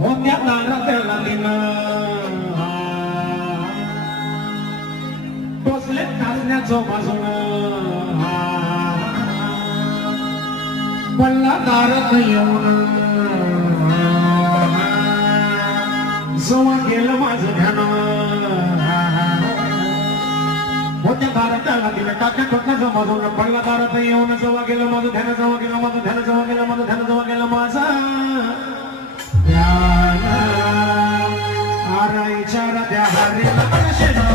होत्या दारात लागलीनं बसले नाचण्याचं बाजून पडला दारात येऊन जवळ गेलं माझं ध्यान होत्या दारात लागलीनं टाक्या टोटल्याचं बाजून पडला दारात येऊन जवळ गेलं माझं ध्यान जवळ गेलं माझं ध्यान जवळ गेलं माझं ध्यान जवळ गेलं माझा आराईच्या रद्या हरे